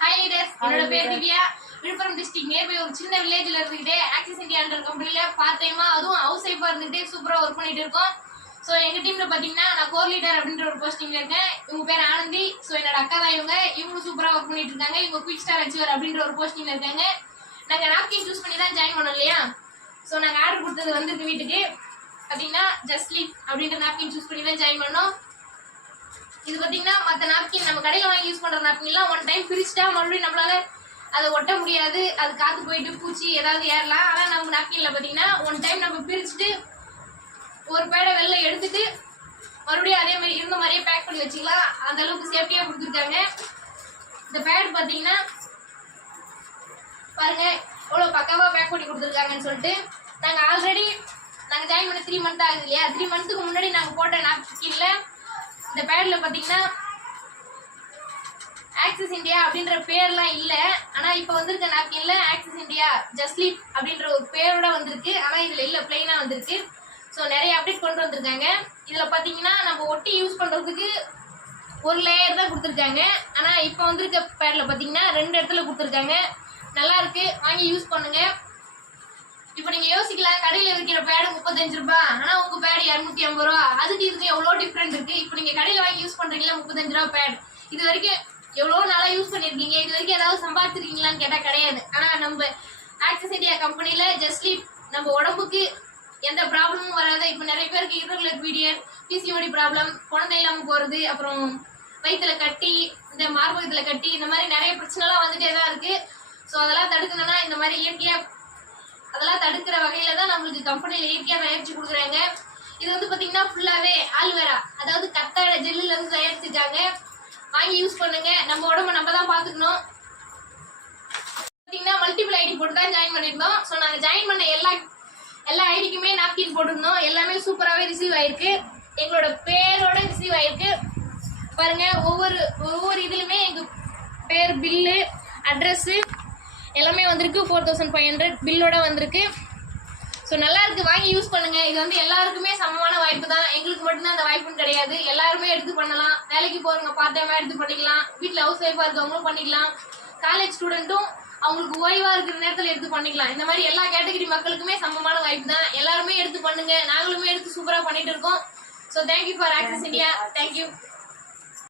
Hi leaders, என்னோட பேர் Divya. Villupuram district nearby ஒரு சின்ன வில்லேஜ்ல இருந்துகிட்டே ஆக்சிஸ் இந்தியா கம்பெனில பார்ட் டைமா அதுவும் ஹவுஸ் ஒய்ஃபா இருந்துட்டு சூப்பரா ஒர்க் பண்ணிட்டு இருக்கோம். ஸோ எங்க டீம்ல பாத்தீங்கன்னா நான் கோர் லீடர் அப்படின்ற ஒரு போஸ்டிங்ல இருக்கேன். இவங்க பேர் ஆனந்தி. ஸோ என்னோட அக்கா தான் இவங்களும் சூப்பரா ஒர்க் பண்ணிட்டு இருக்காங்க. இவங்க குயிக் ஸ்டார் அச்சீவர் அப்படின்ற ஒரு போஸ்டிங்ல இருக்காங்க. நாங்க நாப்கின் சூஸ் பண்ணி தான் ஜாயின் பண்ணோம் இல்லையா? ஸோ நாங்க ஆர்டர் கொடுத்தது வந்திருக்கு வீட்டுக்கு. பாத்தீங்கன்னா ஜஸ்ட் லீவ் அப்படின்ற நாப்கின் சூஸ் பண்ணி தான் ஜாயின் பண்ணோம். இது பாத்தீங்கன்னா மற்ற நாப்கின் நம்ம கடையில வாங்கி யூஸ் பண்ற நாப்கின்லாம் ஒன் டைம் பிரிச்சுட்டா மறுபடியும் நம்மளால அதை ஒட்ட முடியாது. அது காத்து போயிட்டு பூச்சி ஏதாவது ஏறலாம். ஆனா நம்ம நாப்கின்ல பாத்தீங்கன்னா ஒன் டைம் நம்ம பிரிச்சுட்டு ஒரு பேடை வெளில எடுத்துட்டு மறுபடியும் அதே மாதிரி இருந்த மாதிரியே பேக் பண்ணி வச்சுக்கலாம். அந்த அளவுக்கு சேஃப்டியா கொடுத்துருக்காங்க. இந்த பேட் பாத்தீங்கன்னா பாருங்க எவ்வளவு பக்காவா பேக் பண்ணி கொடுத்துருக்காங்கன்னு சொல்லிட்டு. நாங்க ஜாயின் பண்ணி 3 மந்த் ஆகுது இல்லையா? 3 மந்த்துக்கு முன்னாடி நாங்க போட்ட நாப்கின்ல இந்த பேட்ல பாத்தீங்கன்னா ஆக்சிஸ் இந்தியா அப்படின்ற பேர்லாம் இல்ல. ஆனா இப்ப வந்திருக்க நாப்கின்ல ஆக்சிஸ் இந்தியா ஜஸ்ட் லீவ் அப்படின்ற ஒரு பேரோட வந்திருக்கு. ஆனா இதுல இல்ல, பிளைனா வந்திருக்கு. ஸோ நிறைய அப்டேட் கொண்டு வந்திருக்காங்க. இதுல பாத்தீங்கன்னா நம்ம ஒட்டி யூஸ் பண்றதுக்கு ஒரு லேயர் தான் கொடுத்துருக்காங்க. ஆனா இப்ப வந்திருக்க பேட்ல பாத்தீங்கன்னா 2 இடத்துல கொடுத்துருக்காங்க. நல்லா இருக்கு, வாங்கி யூஸ் பண்ணுங்க. இப்ப நீங்க யோசிக்கலாம், கடையில விற்கிற பேடு 35 ரூபாய், ஆனா உங்க பேடு 250 ரூபா. அதுக்கு இதுக்கு எவ்வளவு டிஃபரெண்ட் இருக்கு. இப்ப நீங்க கடையில வாங்கி யூஸ் பண்றீங்களா 35 ரூபா பேட், இது வரைக்கும் எவ்வளவு நாளா யூஸ் பண்ணிருக்கீங்க? இது வரைக்கும் ஏதாவது சம்பாதிச்சிருக்கீங்களான்னு கேட்டா கிடையாது. ஆனா நம்ம ஆக்சிஸ் இந்தியா கம்பெனில ஜஸ்ட் லீவ் நம்ம உடம்புக்கு எந்த ப்ராப்ளமும் வராது. இப்ப நிறைய பேருக்கு இரகுலர் பீரியட், பிசிஓடி ப்ராப்ளம், குழந்தை இல்லாம போறது, அப்புறம் வயிற்றுல கட்டி, இந்த மார்பகத்துல கட்டி, இந்த மாதிரி நிறைய பிரச்சனை எல்லாம் வந்துட்டே தான் இருக்கு. ஸோ அதெல்லாம் தடுக்கணும்னா இந்த மாதிரி இயற்கையா அதெல்லாம் தடுக்கிற வகையில தான் நம்மளுக்கு கம்பெனில இயற்கையா தயாரிச்சு கொடுக்குறாங்க. இது வந்து பாத்தீங்கன்னா ஃபுல்லாவே ஆல்வேரா, அதாவது கத்தாழை ஜெல்லுல இருந்து தயாரிச்சிருக்காங்க. வாங்கி யூஸ் பண்ணுங்க. நம்ம உடம்ப நம்ம தான் பாத்துக்கணும். பாத்தீங்கன்னா மல்டிபிள் ஐடி போட்டு தான் ஜாயின் பண்ணிருந்தோம். ஸோ நாங்க ஜாயின் பண்ண எல்லா ஐடிக்குமே நாப்கின் போட்டிருந்தோம். எல்லாமே சூப்பராகவே ரிசீவ் ஆயிருக்கு. எங்களோட பேரோட ரிசீவ் ஆயிருக்கு. பாருங்க, ஒவ்வொரு இதுலயுமே எங்க பேர், பில்லு, அட்ரஸ் எல்லாமே வந்திருக்கு. 4500 பில்லோட வந்திருக்கு. ஸோ நல்லா இருக்கு, வாங்கி யூஸ் பண்ணுங்க. இது வந்து எல்லாருக்குமே சமமான வாய்ப்பு தான். எங்களுக்கு மட்டும்தான் அந்த வாய்ப்புன்னு கிடையாது. எல்லாருமே எடுத்து பண்ணலாம். வேலைக்கு போறவங்க பார்ட் டைமா எடுத்து பண்ணிக்கலாம். வீட்டில் ஹவுஸ் ஒய்ஃபா இருக்கவங்களும் பண்ணிக்கலாம். காலேஜ் ஸ்டூடெண்ட்டும் அவங்களுக்கு ஓய்வா இருக்கிற நேரத்தில் எடுத்து பண்ணிக்கலாம். இந்த மாதிரி எல்லா கேட்டகரி மக்களுக்குமே சமமான வாய்ப்பு தான். எல்லாருமே எடுத்து பண்ணுங்க. நாங்களுமே எடுத்து சூப்பரா பண்ணிட்டு இருக்கோம். So thank you for axis India. Thank you.